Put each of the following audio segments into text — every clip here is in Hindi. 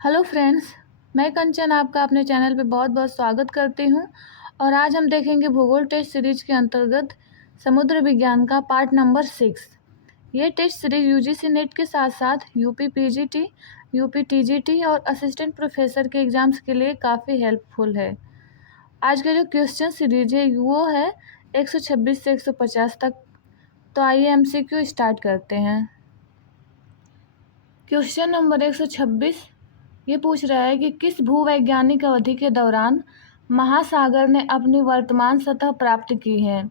हेलो फ्रेंड्स, मैं कंचन आपका अपने चैनल पे बहुत बहुत स्वागत करती हूँ। और आज हम देखेंगे भूगोल टेस्ट सीरीज के अंतर्गत समुद्र विज्ञान का पार्ट नंबर 6। ये टेस्ट सीरीज यूजीसी नेट के साथ साथ यूपी पीजीटी, यूपी टीजीटी और असिस्टेंट प्रोफेसर के एग्ज़ाम्स के लिए काफ़ी हेल्पफुल है। आज का जो क्वेश्चन सीरीज है वो है 126 से 150 तक। तो आइए एमसीक्यू स्टार्ट करते हैं। क्वेश्चन नंबर 126 ये पूछ रहा है कि किस भूवैज्ञानिक अवधि के दौरान महासागर ने अपनी वर्तमान सतह प्राप्त की है।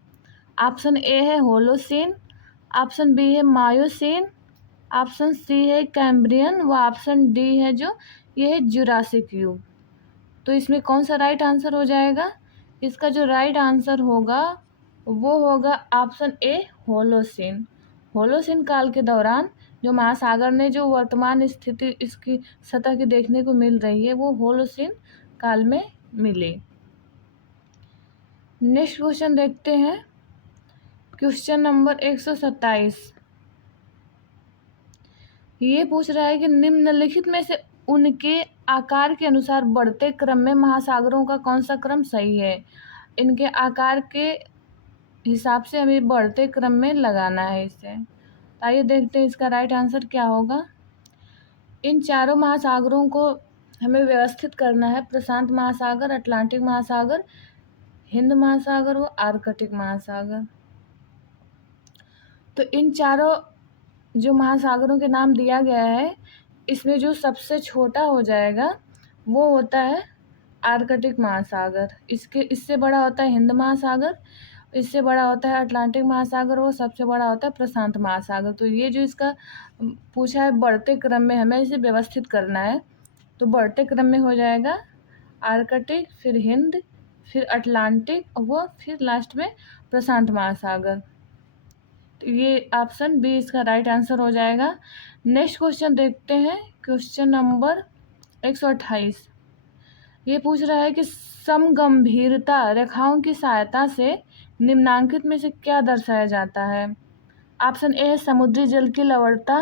ऑप्शन ए है होलोसीन, ऑप्शन बी है मायोसीन, ऑप्शन सी है कैम्ब्रियन व ऑप्शन डी है जो ये है जुरासिक युग। तो इसमें कौन सा राइट आंसर हो जाएगा? इसका जो राइट आंसर होगा वो होगा ऑप्शन ए होलोसीन। होलोसीन काल के दौरान जो महासागर ने जो वर्तमान स्थिति इसकी सतह की देखने को मिल रही है वो होलोसीन काल में मिली। नेक्स्ट क्वेश्चन देखते हैं। क्वेश्चन नंबर 127 ये पूछ रहा है कि निम्नलिखित में से उनके आकार के अनुसार बढ़ते क्रम में महासागरों का कौन सा क्रम सही है। इनके आकार के हिसाब से हमें बढ़ते क्रम में लगाना है इसे। आइए देखते हैं इसका राइट आंसर क्या होगा। इन चारों महासागरों को हमें व्यवस्थित करना है: प्रशांत महासागर, अटलांटिक महासागर, हिंद महासागर व आर्कटिक महासागर। तो इन चारों जो महासागरों के नाम दिया गया है इसमें जो सबसे छोटा हो जाएगा वो होता है आर्कटिक महासागर। इससे बड़ा होता है हिंद महासागर, इससे बड़ा होता है अटलांटिक महासागर, वो सबसे बड़ा होता है प्रशांत महासागर। तो ये जो इसका पूछा है बढ़ते क्रम में हमें इसे व्यवस्थित करना है, तो बढ़ते क्रम में हो जाएगा आर्कटिक, फिर हिंद, फिर अटलांटिक व फिर लास्ट में प्रशांत महासागर। तो ये ऑप्शन बी इसका राइट आंसर हो जाएगा। नेक्स्ट क्वेश्चन देखते हैं। क्वेश्चन नंबर 128 ये पूछ रहा है कि समगंभीरता रेखाओं की सहायता से निम्नांकित में से क्या दर्शाया जाता है। ऑप्शन ए है समुद्री जल की लवणता,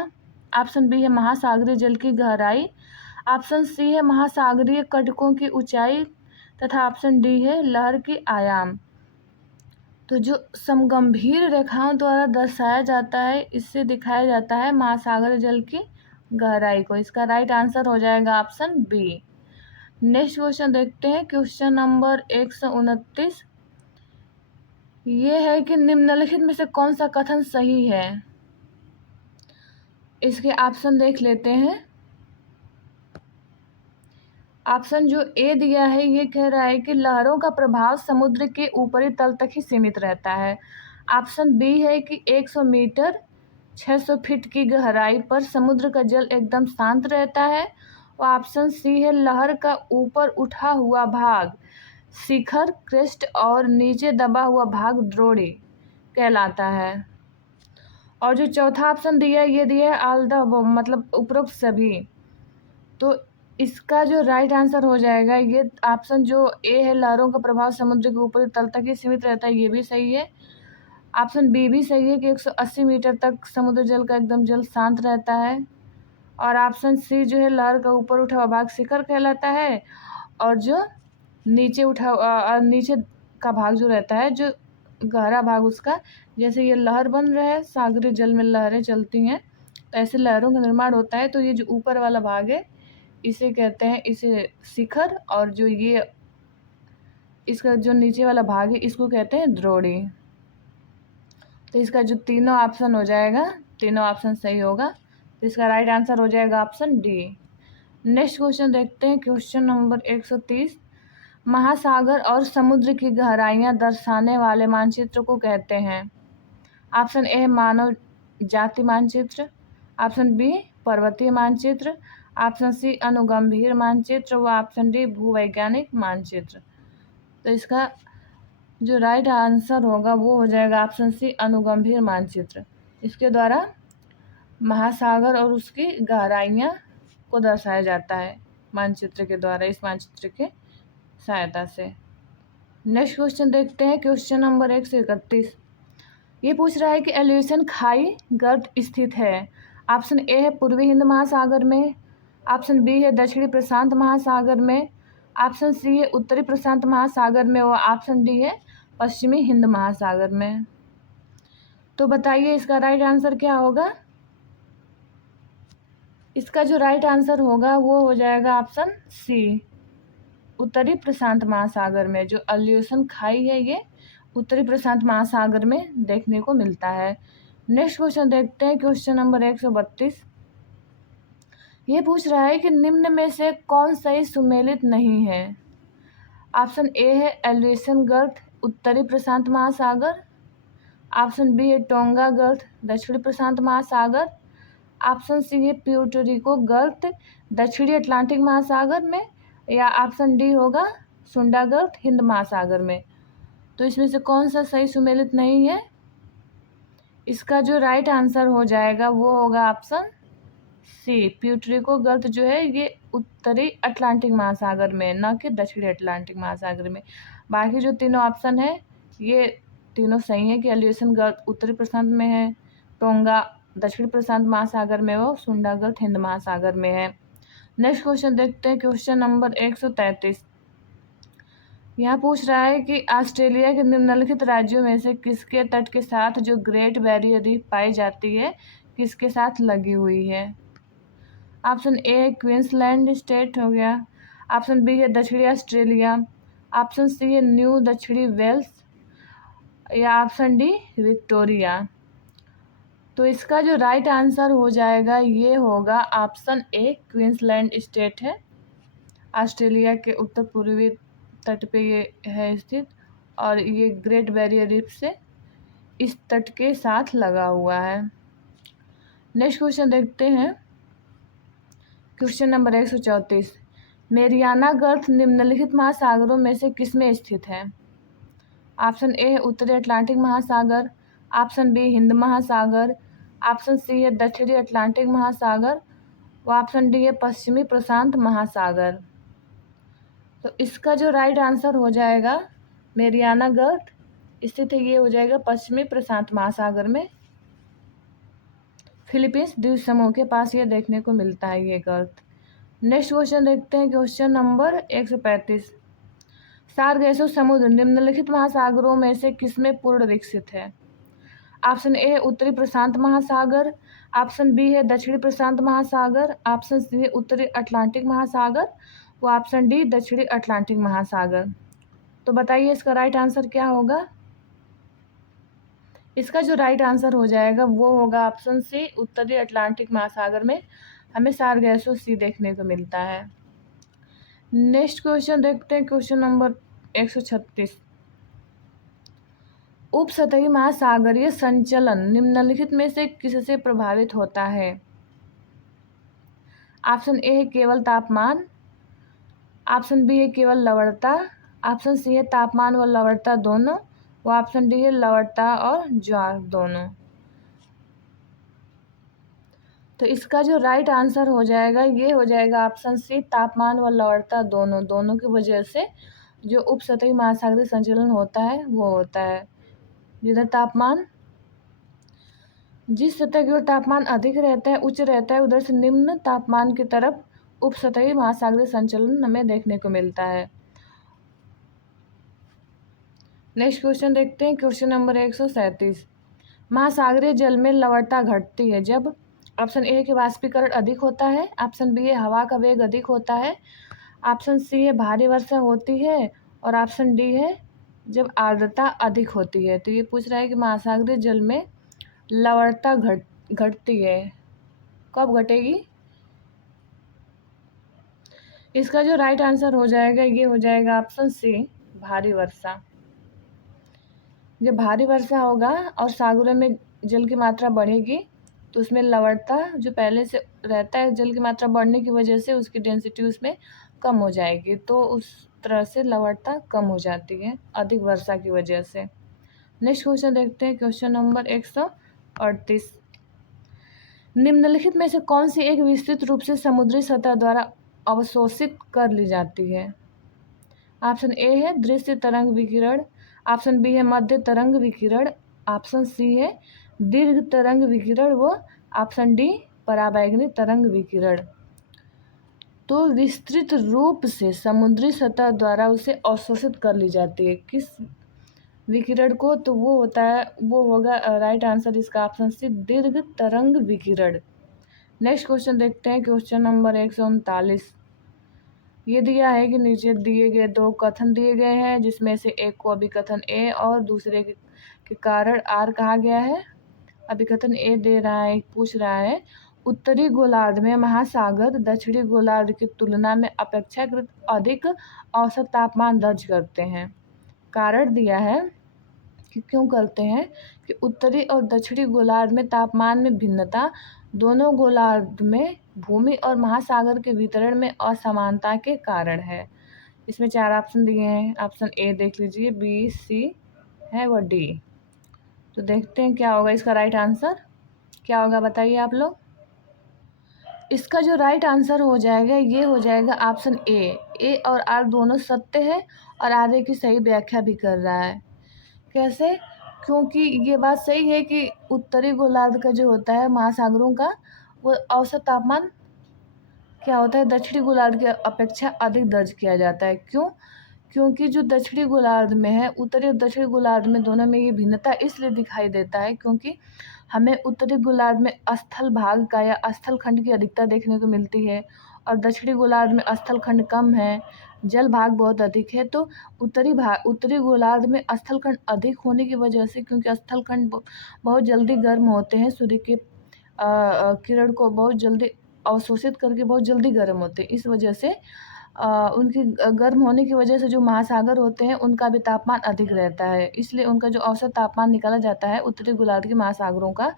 ऑप्शन बी है महासागरीय जल की गहराई, ऑप्शन सी है महासागरीय कटकों की ऊंचाई तथा ऑप्शन डी है लहर की आयाम। तो जो समगंभीर रेखाओं द्वारा दर्शाया जाता है इससे दिखाया जाता है महासागरीय जल की गहराई को। इसका राइट आंसर हो जाएगा ऑप्शन बी। नेक्स्ट क्वेश्चन देखते हैं। क्वेश्चन नंबर 129 ये है कि निम्नलिखित में से कौन सा कथन सही है। इसके ऑप्शन देख लेते हैं। ऑप्शन जो ए दिया है ये कह रहा है कि लहरों का प्रभाव समुद्र के ऊपरी तल तक ही सीमित रहता है। ऑप्शन बी है कि 100 मीटर 600 फीट की गहराई पर समुद्र का जल एकदम शांत रहता है। और ऑप्शन सी है लहर का ऊपर उठा हुआ भाग शिखर क्रेस्ट और नीचे दबा हुआ भाग द्रोणी कहलाता है। और जो चौथा ऑप्शन दिया है ये दिया है ऑल द मतलब उपरोक्त सभी। तो इसका जो राइट आंसर हो जाएगा ये ऑप्शन जो ए है लहरों का प्रभाव समुद्र के ऊपरी तल तक ही सीमित रहता है, ये भी सही है। ऑप्शन बी भी सही है कि 180 मीटर तक समुद्र जल का एकदम जल शांत रहता है। और ऑप्शन सी जो है लहर का ऊपर उठा हुआ भाग शिखर कहलाता है, और जो नीचे का भाग जो रहता है जो गहरा भाग उसका, जैसे ये लहर बन रहा है सागरीय जल में लहरें चलती हैं तो ऐसे लहरों का निर्माण होता है। तो ये जो ऊपर वाला भाग है इसे कहते हैं इसे शिखर, और जो ये इसका जो नीचे वाला भाग है इसको कहते हैं द्रोणी। तो इसका जो तीनों ऑप्शन हो जाएगा, तीनों ऑप्शन सही होगा। तो इसका राइट आंसर हो जाएगा ऑप्शन डी। नेक्स्ट क्वेश्चन देखते हैं। क्वेश्चन नंबर 130 महासागर और समुद्र की गहराइयां दर्शाने वाले मानचित्र को कहते हैं। ऑप्शन ए मानव जाति मानचित्र, ऑप्शन बी पर्वतीय मानचित्र, ऑप्शन सी अनुगंभीर मानचित्र व ऑप्शन डी भूवैज्ञानिक मानचित्र। तो इसका जो राइट आंसर होगा वो हो जाएगा ऑप्शन सी अनुगंभीर मानचित्र। इसके द्वारा महासागर और उसकी गहराइयाँ को दर्शाया जाता है मानचित्र के द्वारा, इस मानचित्र के सहायता से। नेक्स्ट क्वेश्चन देखते हैं। क्वेश्चन नंबर 131 ये पूछ रहा है कि एलिवेशन खाई गर्त स्थित है। ऑप्शन ए है पूर्वी हिंद महासागर में, ऑप्शन बी है दक्षिणी प्रशांत महासागर में, ऑप्शन सी है उत्तरी प्रशांत महासागर में और ऑप्शन डी है पश्चिमी हिंद महासागर में। तो बताइए इसका राइट आंसर क्या होगा। इसका जो राइट आंसर होगा वो हो जाएगा ऑप्शन सी, उत्तरी प्रशांत महासागर में। जो अल्यूशन खाई है ये उत्तरी प्रशांत महासागर में देखने को मिलता है। नेक्स्ट क्वेश्चन देखते हैं, क्वेश्चन नंबर 132। ये पूछ रहा है कि निम्न में से कौन सही सुमेलित नहीं है। ऑप्शन ए है एल्यूशन गर्त उत्तरी प्रशांत महासागर, ऑप्शन बी है टोंगा गर्त दक्षिणी प्रशांत महासागर, ऑप्शन सी है प्यूर्टोरिको गर्त दक्षिणी अटलांटिक महासागर में, या ऑप्शन डी होगा सुंडा गर्त हिंद महासागर में। तो इसमें से कौन सा सही सुमेलित नहीं है। इसका जो राइट आंसर हो जाएगा वो होगा ऑप्शन सी, प्यूर्टोरिको गर्त जो है ये उत्तरी अटलांटिक महासागर में, न कि दक्षिणी अटलांटिक महासागर में। बाकी जो तीनों ऑप्शन है ये तीनों सही है कि एल्यूशन गर्त उत्तरी प्रशांत में है, टोंगा दक्षिण प्रशांत महासागर में, वो सुंडा गर्त हिंद महासागर में है। नेक्स्ट क्वेश्चन देखते हैं, क्वेश्चन नंबर 133। यहाँ पूछ रहा है कि ऑस्ट्रेलिया के निम्नलिखित राज्यों में से किसके तट के साथ जो ग्रेट बैरियर रीफ पाई जाती है किसके साथ लगी हुई है। ऑप्शन ए क्वींसलैंड स्टेट हो गया, ऑप्शन बी है दक्षिणी ऑस्ट्रेलिया, ऑप्शन सी है न्यू दक्षिणी वेल्स, या ऑप्शन डी विक्टोरिया। तो इसका जो राइट आंसर हो जाएगा ये होगा ऑप्शन ए, क्वींसलैंड स्टेट है, ऑस्ट्रेलिया के उत्तर पूर्वी तट पे ये है स्थित और ये ग्रेट बैरियर रीफ से इस तट के साथ लगा हुआ है। नेक्स्ट क्वेश्चन देखते हैं, क्वेश्चन नंबर 134। मेरियाना गर्त निम्नलिखित महासागरों में से किसमें स्थित है। ऑप्शन ए है उत्तरी अटलांटिक महासागर, ऑप्शन बी हिंद महासागर, ऑप्शन सी है दक्षिणी अटलांटिक महासागर, व ऑप्शन डी है पश्चिमी प्रशांत महासागर। तो इसका जो राइट आंसर हो जाएगा मेरियाना गर्त स्थित है ये हो जाएगा पश्चिमी प्रशांत महासागर में, फिलीपींस द्वीप समूह के पास ये देखने को मिलता है ये गर्त। नेक्स्ट क्वेश्चन देखते हैं, क्वेश्चन नंबर 135। सार्गेसो समुद्र निम्नलिखित महासागरों में से किसमें पूर्ण विकसित है। ऑप्शन ए है उत्तरी प्रशांत महासागर, ऑप्शन बी है दक्षिणी प्रशांत महासागर, ऑप्शन सी है उत्तरी अटलांटिक महासागर, व ऑप्शन डी दक्षिणी अटलांटिक महासागर। तो बताइए इसका राइट आंसर क्या होगा। इसका जो राइट आंसर हो जाएगा वो होगा ऑप्शन सी, उत्तरी अटलांटिक महासागर में हमें सार्गेसो सी देखने को मिलता है। नेक्स्ट क्वेश्चन देखते हैं, क्वेश्चन नंबर 136। उपसतही महासागरीय संचलन निम्नलिखित में से किससे प्रभावित होता है। ऑप्शन ए है केवल तापमान, ऑप्शन बी है केवल लवणता, ऑप्शन सी है तापमान व लवणता दोनों, व ऑप्शन डी है लवणता और ज्वार दोनों। तो इसका जो राइट आंसर हो जाएगा ये हो जाएगा ऑप्शन सी, तापमान व लवणता दोनों, दोनों की वजह से जो उपसतही महासागरीय संचलन होता है वो होता है। जिधर तापमान जिस सतह की ओर तापमान अधिक रहता है उच्च रहता है उधर से निम्न तापमान की तरफ उपसतही महासागरीय संचलन हमें देखने को मिलता है। नेक्स्ट क्वेश्चन देखते हैं, क्वेश्चन नंबर 137। महासागरीय जल में लवणता घटती है जब ऑप्शन ए के वाष्पीकरण अधिक होता है, ऑप्शन बी है हवा का वेग अधिक होता है, ऑप्शन सी है भारी वर्षा होती है, और ऑप्शन डी है जब आर्द्रता अधिक होती है। तो ये पूछ रहा है कि महासागरीय जल में लवणता घटती है, कब घटेगी। इसका जो राइट आंसर हो जाएगा ये हो जाएगा ऑप्शन सी, भारी वर्षा। जब भारी वर्षा होगा और सागरों में जल की मात्रा बढ़ेगी तो उसमें लवणता जो पहले से रहता है जल की मात्रा बढ़ने की वजह से उसकी डेंसिटी उसमें कम हो जाएगी, तो उस तरह से लवणता कम हो जाती है अधिक वर्षा की वजह से। नेक्स्ट क्वेश्चन देखते हैं, क्वेश्चन नंबर 138। निम्नलिखित में से कौन सी एक विस्तृत रूप से समुद्री सतह द्वारा अवशोषित कर ली जाती है। ऑप्शन ए है दृश्य तरंग विकिरण, ऑप्शन बी है मध्य तरंग विकिरण, ऑप्शन सी है दीर्घ तरंग विकिरण, व ऑप्शन डी पराबैंगनी तरंग विकिरण। तो विस्तृत रूप से समुद्री सतह द्वारा उसे अवशोषित कर ली जाती है। किस विकिरण को? तो वो होता है, वो होगा राइट आंसर इसका ऑप्शन सी, दीर्घ तरंग विकिरण। नेक्स्ट क्वेश्चन देखते हैं, क्वेश्चन नंबर 139। ये दिया है कि नीचे दिए गए दो कथन दिए गए हैं, जिसमें से एक को अभिकथन ए और दूसरे के कारण आर कहा गया है। अभिकथन ए दे रहा है, पूछ रहा है, उत्तरी गोलार्ध में महासागर दक्षिणी गोलार्ध की तुलना में अपेक्षाकृत अधिक औसत तापमान दर्ज करते हैं। कारण दिया है कि क्यों करते हैं, कि उत्तरी और दक्षिणी गोलार्ध में तापमान में भिन्नता दोनों गोलार्ध में भूमि और महासागर के वितरण में असमानता के कारण है। इसमें 4 ऑप्शन दिए हैं, ऑप्शन ए देख लीजिए, बी, सी है व डी। तो देखते हैं क्या होगा इसका राइट आंसर, क्या होगा बताइए आप लोग। इसका जो राइट आंसर हो जाएगा ये हो जाएगा ऑप्शन ए और आर दोनों सत्य है और आगे की सही व्याख्या भी कर रहा है। कैसे? क्योंकि ये बात सही है कि उत्तरी गोलार्ध का जो होता है महासागरों का, वो औसत तापमान क्या होता है, दक्षिणी गोलार्ध की अपेक्षा अधिक दर्ज किया जाता है। क्यों? क्योंकि जो दक्षिणी गोलार्ध में है, उत्तरी और दक्षिणी गोलार्ध में दोनों में ये भिन्नता इसलिए दिखाई देता है क्योंकि हमें उत्तरी गोलार्ध में स्थल भाग का या स्थल खंड की अधिकता देखने को मिलती है और दक्षिणी गोलार्ध में स्थल खंड कम है, जल भाग बहुत अधिक है। तो उत्तरी गोलार्ध में स्थल खंड अधिक होने की वजह से, क्योंकि स्थल खंड बहुत जल्दी गर्म होते हैं, सूर्य के किरण को बहुत जल्दी अवशोषित करके बहुत जल्दी गर्म होते हैं, इस वजह से उनकी गर्म होने की वजह से जो महासागर होते हैं उनका भी तापमान अधिक रहता है, इसलिए उनका जो औसत तापमान निकाला जाता है उत्तरी गोलार्ध के महासागरों का,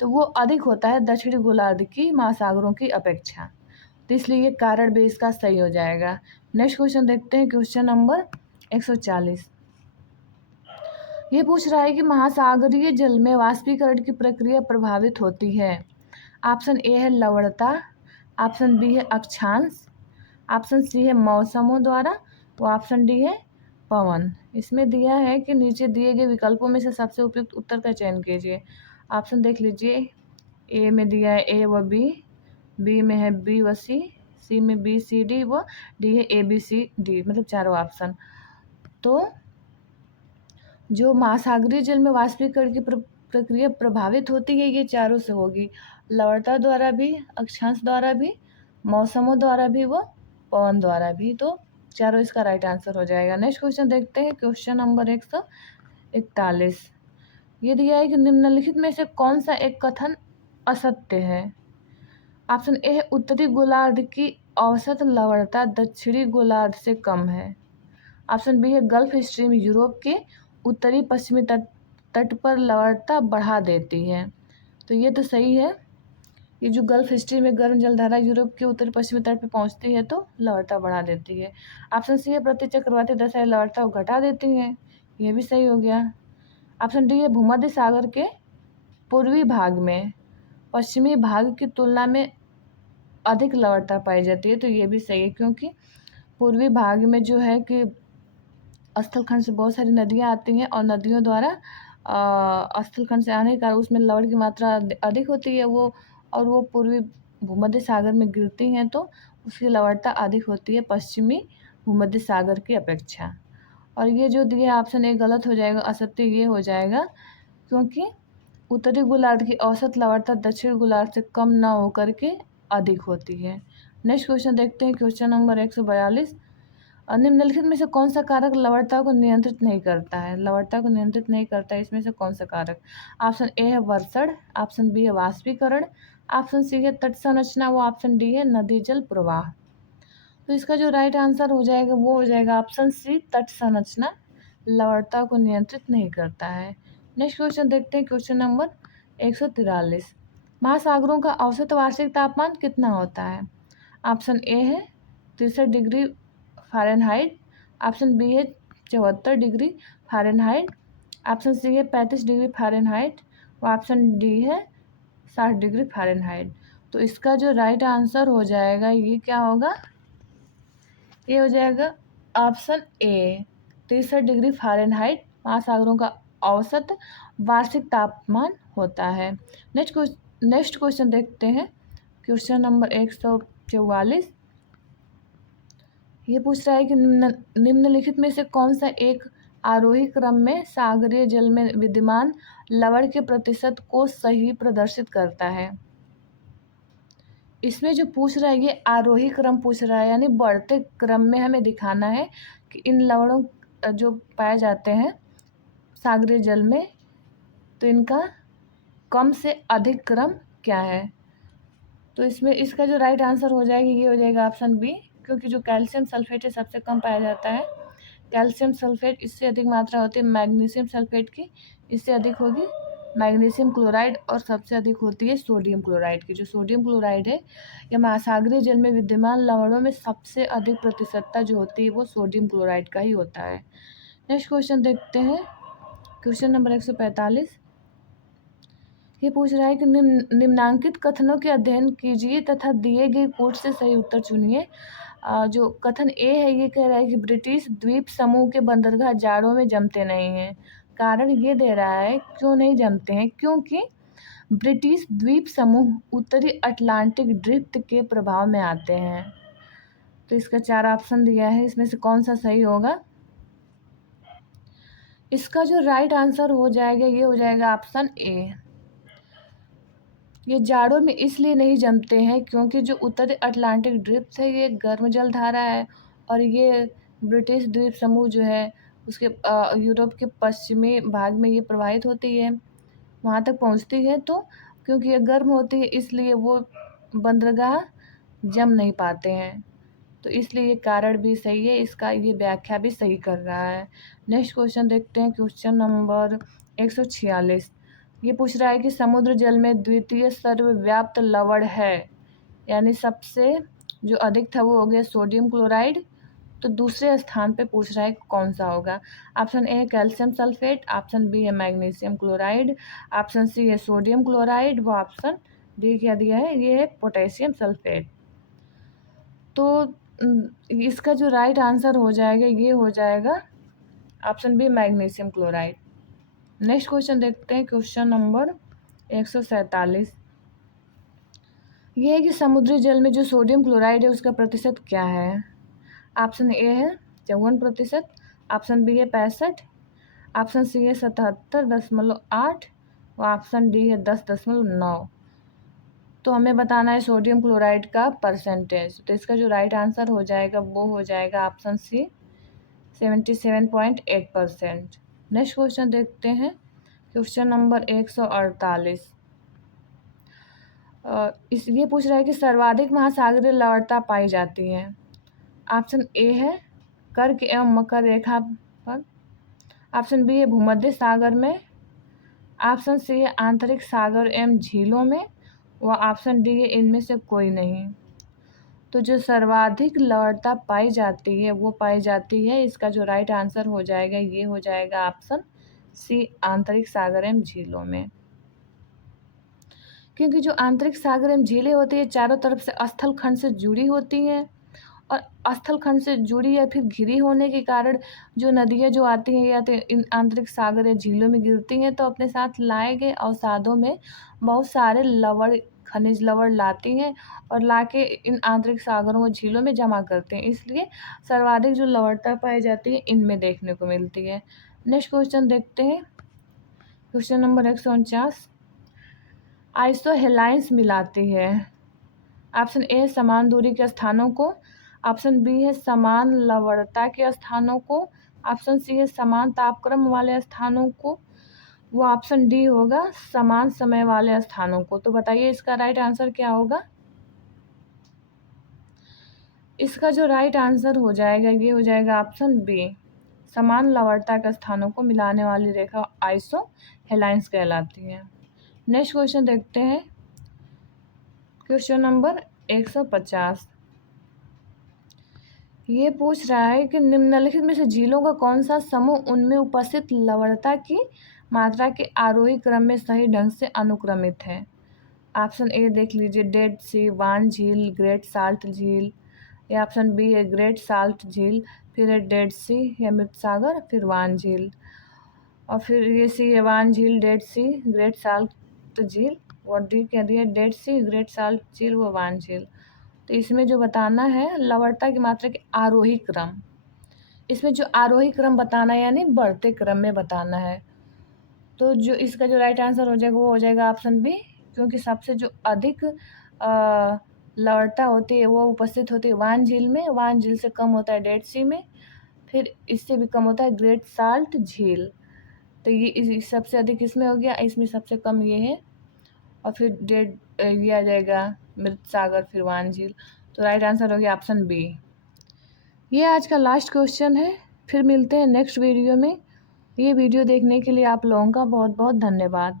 तो वो अधिक होता है दक्षिणी गोलार्ध की महासागरों की अपेक्षा। तो इसलिए ये कारण भी इसका सही हो जाएगा। नेक्स्ट क्वेश्चन देखते हैं, क्वेश्चन नंबर 140। ये पूछ रहा है कि महासागरीय जल में वाष्पीकरण की प्रक्रिया प्रभावित होती है। ऑप्शन ए है लवणता, ऑप्शन बी है अक्षांश, ऑप्शन सी है मौसमों द्वारा, वो ऑप्शन डी है पवन। इसमें दिया है कि नीचे दिए गए विकल्पों में से सबसे उपयुक्त उत्तर का चयन कीजिए। ऑप्शन देख लीजिए, ए में दिया है ए व बी में है बी व सी में बी सी डी व डी है ए बी सी डी, मतलब चारों ऑप्शन। तो जो महासागरीय जल में वाष्पीकरण की प्रक्रिया प्रभावित होती है ये चारों से होगी, लवणता द्वारा भी, अक्षांश द्वारा भी, मौसमों द्वारा भी व पवन द्वारा भी। तो चारों इसका राइट आंसर हो जाएगा। नेक्स्ट क्वेश्चन देखते हैं, क्वेश्चन नंबर 141। ये दिया है कि निम्नलिखित में से कौन सा एक कथन असत्य है। ऑप्शन ए है उत्तरी गोलार्ध की औसत लवणता दक्षिणी गोलार्ध से कम है। ऑप्शन बी है गल्फ स्ट्रीम यूरोप के उत्तरी पश्चिमी तट पर लवणता बढ़ा देती है। तो ये तो सही है, ये जो गल्फ स्ट्रीम में गर्म जलधारा यूरोप के उत्तरी पश्चिमी तट पर पहुंचती है तो लवणता बढ़ा देती है। ऑप्शन सी है प्रति चक्रवाती दशाएं लवणता को घटा देती हैं, ये भी सही हो गया। ऑप्शन डी है भूमध्य सागर के पूर्वी भाग में पश्चिमी भाग की तुलना में अधिक लवणता पाई जाती है, तो ये भी सही है, क्योंकि पूर्वी भाग में जो है कि स्थलखंड से बहुत सारी नदियाँ आती हैं और नदियों द्वारा स्थलखंड से आने के कारण उसमें लवण की मात्रा अधिक होती है, वो पूर्वी भूमध्य सागर में गिरती हैं तो उसकी लवणता अधिक होती है पश्चिमी भूमध्य सागर की अपेक्षा। और ये जो दिया ऑप्शन ए गलत हो जाएगा, असत्य ये हो जाएगा, क्योंकि उत्तरी गोलार्ध की औसत लवणता दक्षिण गोलार्ध से कम न होकर के अधिक होती है। नेक्स्ट क्वेश्चन देखते हैं, क्वेश्चन नंबर 142। निम्नलिखित में से कौन सा कारक लवणता को नियंत्रित नहीं करता है। लवणता को नियंत्रित नहीं करता है, इसमें से कौन सा कारक। ऑप्शन ए है वर्षण, ऑप्शन बी है वाष्पीकरण, ऑप्शन सी है तट संरचना व ऑप्शन डी है नदी जल प्रवाह। तो इसका जो राइट आंसर हो जाएगा वो हो जाएगा ऑप्शन सी, तट संरचना लवणता को नियंत्रित नहीं करता है। नेक्स्ट क्वेश्चन देखते हैं, क्वेश्चन नंबर 143। महासागरों का औसत वार्षिक तापमान कितना होता है। ऑप्शन ए है 63 डिग्री फ़ारेनहाइट, ऑप्शन बी है 74 डिग्री फ़ारेनहाइट, ऑप्शन सी है 35 डिग्री फ़ारेनहाइट और ऑप्शन डी है 60 डिग्री फ़ारेनहाइट। तो इसका जो राइट आंसर हो जाएगा ये क्या होगा, ये हो जाएगा ऑप्शन ए, 63 डिग्री फ़ारेनहाइट महासागरों का औसत वार्षिक तापमान होता है। नेक्स्ट क्वेश्चन देखते हैं, क्वेश्चन नंबर 144। ये पूछ रहा है कि निम्नलिखित में से कौन सा एक आरोही क्रम में सागरीय जल में विद्यमान लवण के प्रतिशत को सही प्रदर्शित करता है। इसमें जो पूछ रहा है ये आरोही क्रम पूछ रहा है, यानी बढ़ते क्रम में हमें दिखाना है कि इन लवणों जो पाए जाते हैं सागरीय जल में, तो इनका कम से अधिक क्रम क्या है। तो इसमें इसका जो राइट आंसर हो जाएगा ये हो जाएगा ऑप्शन बी, क्योंकि जो कैल्शियम सल्फेट है सबसे कम पाया जाता है। कैल्शियम सल्फेट, इससे अधिक मात्रा होती है मैग्नीशियम सल्फेट की, इससे अधिक होगी मैग्नीशियम क्लोराइड, और सबसे अधिक होती है सोडियम क्लोराइड की। जो सोडियम क्लोराइड है या महासागरीय जल में विद्यमान लवणों में सबसे अधिक प्रतिशतता जो होती है वो सोडियम क्लोराइड का ही होता है। नेक्स्ट क्वेश्चन देखते हैं, क्वेश्चन नंबर 145। ये पूछ रहा है कि निम्नांकित कथनों के अध्ययन कीजिए तथा दिए गए कोड से सही उत्तर चुनिए। जो कथन ए है ये कह रहा है कि ब्रिटिश द्वीप समूह के बंदरगाह जाड़ों में जमते नहीं हैं। कारण ये दे रहा है क्यों नहीं जमते हैं, क्योंकि ब्रिटिश द्वीप समूह उत्तरी अटलांटिक ड्रिफ्ट के प्रभाव में आते हैं। तो इसका 4 ऑप्शन दिया है, इसमें से कौन सा सही होगा। इसका जो राइट आंसर हो जाएगा ये हो जाएगा ऑप्शन ए। ये जाड़ों में इसलिए नहीं जमते हैं क्योंकि जो उत्तरी अटलांटिक ड्रिफ्ट है ये गर्म जल धारा है, और ये ब्रिटिश द्वीप समूह जो है उसके यूरोप के पश्चिमी भाग में ये प्रवाहित होती है, वहाँ तक पहुँचती है। तो क्योंकि ये गर्म होती है इसलिए वो बंदरगाह जम नहीं पाते हैं, तो इसलिए ये कारण भी सही है, इसका ये व्याख्या भी सही कर रहा है। नेक्स्ट क्वेश्चन देखते हैं, क्वेश्चन नंबर 146। ये पूछ रहा है कि समुद्र जल में द्वितीय सर्वव्याप्त लवण है, यानी सबसे जो अधिक था वो हो गया सोडियम क्लोराइड, तो दूसरे स्थान पे पूछ रहा है कौन सा होगा। ऑप्शन ए है कैल्शियम सल्फेट, ऑप्शन बी है मैग्नीशियम क्लोराइड, ऑप्शन सी है सोडियम क्लोराइड, व ऑप्शन डी क्या दिया है, ये है पोटेशियम सल्फेट। तो इसका जो राइट आंसर हो जाएगा ये हो जाएगा option B magnesium chloride. Next question देखते हैं, क्वेश्चन नंबर 147। ये है कि समुद्री जल में जो सोडियम क्लोराइड है उसका प्रतिशत क्या है। ऑप्शन ए है 54%, ऑप्शन बी है 65%, ऑप्शन सी है 77.8 और ऑप्शन डी है 10.9। तो हमें बताना है सोडियम क्लोराइड का परसेंटेज, तो इसका जो राइट आंसर हो जाएगा वो हो जाएगा ऑप्शन सी 77.8%। नेक्स्ट क्वेश्चन देखते हैं, क्वेश्चन नंबर 148। ये पूछ रहा है कि सर्वाधिक महासागरीय लवणता पाई जाती है। ऑप्शन ए है कर्क एवं मकर रेखा पर, ऑप्शन बी है भूमध्य सागर में, ऑप्शन सी है आंतरिक सागर एवं झीलों में, व ऑप्शन डी है इनमें से कोई नहीं। तो जो सर्वाधिक लवणता पाई जाती है वो पाई जाती है, इसका जो राइट आंसर हो जाएगा ये हो जाएगा ऑप्शन सी आंतरिक सागर एवं झीलों में। क्योंकि जो आंतरिक सागर एवं झीलें होती है चारों तरफ से स्थल खंड से जुड़ी होती हैं, और स्थल खंड से जुड़ी या फिर घिरी होने के कारण जो नदियाँ जो आती हैं या तो इन आंतरिक सागर या झीलों में गिरती हैं, तो अपने साथ लाए गए अवसादों में बहुत सारे लवण खनिज लवण लाती हैं और लाके इन आंतरिक सागरों व झीलों में जमा करते हैं, इसलिए सर्वाधिक जो लवणता पाई जाती है इनमें देखने को मिलती है। नेक्स्ट क्वेश्चन देखते हैं, क्वेश्चन नंबर 149। आइसोहेलाइंस मिलाती है। ऑप्शन ए समान दूरी के स्थानों को, ऑप्शन बी है समान लवणता के स्थानों को, ऑप्शन सी है समान तापक्रम वाले स्थानों को, वो ऑप्शन डी होगा समान समय वाले स्थानों को। तो बताइए इसका राइट आंसर क्या होगा। इसका जो राइट आंसर हो जाएगा ये हो जाएगा ऑप्शन बी, समान लवणता के स्थानों को मिलाने वाली रेखा आइसोहेलाइंस कहलाती है। नेक्स्ट क्वेश्चन देखते हैं, क्वेश्चन नंबर 150। ये पूछ रहा है कि निम्नलिखित में से झीलों का कौन सा समूह उनमें उपस्थित लवणता की मात्रा के आरोही क्रम में सही ढंग से अनुक्रमित है। ऑप्शन ए देख लीजिए डेड सी, वान झील, ग्रेट साल्ट झील, या ऑप्शन बी है ग्रेट साल्ट झील, फिर है डेड सी या मृत सागर, फिर वान झील, और फिर ये सी है वान झील, डेड सी, ग्रेट साल्ट झील, और डी कह दिया डेड सी, ग्रेट साल्ट झील व वान झील। तो तो इसमें जो बताना है लवणता की मात्रा के आरोही क्रम, इसमें जो आरोही क्रम बताना है यानी बढ़ते क्रम में बताना है। तो जो इसका जो राइट आंसर हो जाएगा वो हो जाएगा ऑप्शन बी, क्योंकि सबसे जो अधिक लवणता होती है वो उपस्थित होती है वान झील में, वान झील से कम होता है डेड सी में, फिर इससे भी कम होता है ग्रेट साल्ट झील। तो ये सबसे अधिक इसमें हो गया, इसमें सबसे कम ये है, और फिर डेड ये आ जाएगा मृत सागर, फिर वान झील। तो राइट आंसर हो गया ऑप्शन बी। ये आज का लास्ट क्वेश्चन है, फिर मिलते हैं नेक्स्ट वीडियो में। ये वीडियो देखने के लिए आप लोगों का बहुत बहुत धन्यवाद।